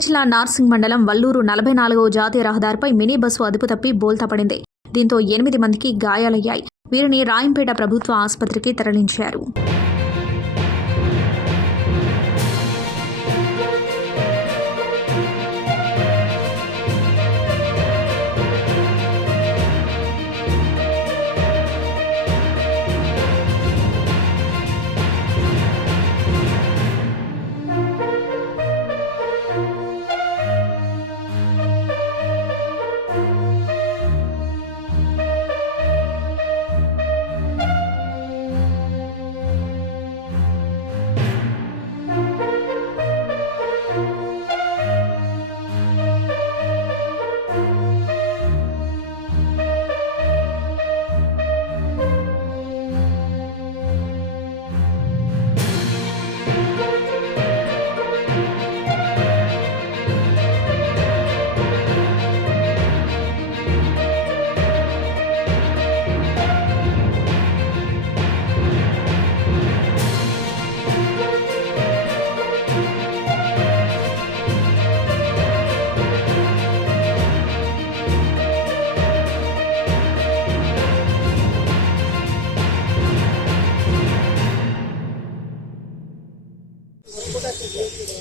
మెదక్ జిల్లా నార్సింగ్ మండలం వల్లూరు 44వ జాతీయ రహదారిపై మినీ బస్సు అదుపు తప్పి బోల్తా పడింది. దీంతో 8 మందికి గాయాలయ్యాయి. వీరిని రాయంపేట ప్రభుత్వ ఆసుపత్రికి తరలించారు.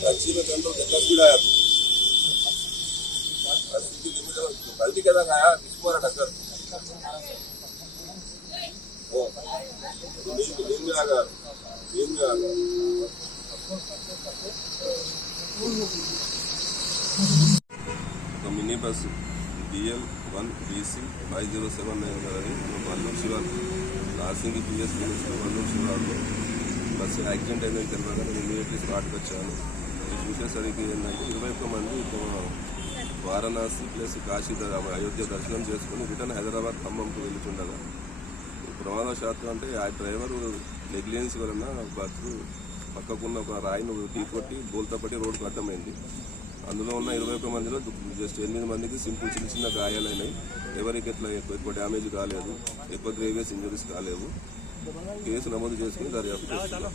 अच्छी में कंट्रोल कितना स्पीड आया तू? 80 किलोमीटर गलती के साथ आया किसको मारा टक्कर? ओ नींद में आ गया तो mini bus DL 1BC 5079 Valluru శివారు నార్సింగ్ PS వల్లూరు శివారు బస్సు యాక్సిడెంట్ అయిందని తెలియదు. నేను ఇమీడియట్లీ స్పాట్కి వచ్చాను. చూసేసరికి ఏంటంటే 21 మంది వారణాసి ప్లస్ కాశీ అయోధ్య దర్శనం చేసుకుని రిటర్న్ హైదరాబాద్ ఖమ్మంకు వెళ్తుండగా ప్రమాదశాత్తు అంటే ఆ డ్రైవరు నెగ్లిజెన్స్ వలన బస్సు పక్కకున్న ఒక రాయిని ఢీకొట్టి బోల్తాపట్టి రోడ్డుకు అడ్డమైంది. అందులో ఉన్న 21 మందిలో జస్ట్ 8 మందికి సింపుల్ చిన్న చిన్న గాయాలైనాయి. ఎవరికి ఎట్లా ఎక్కువ డ్యామేజ్ కాలేదు, ఎక్కువ గ్రేవియస్ ఇంజరీస్ కాలేవు. కేసు నమోదు చేసుకుని దర్యాప్తు చేస్తున్నారు.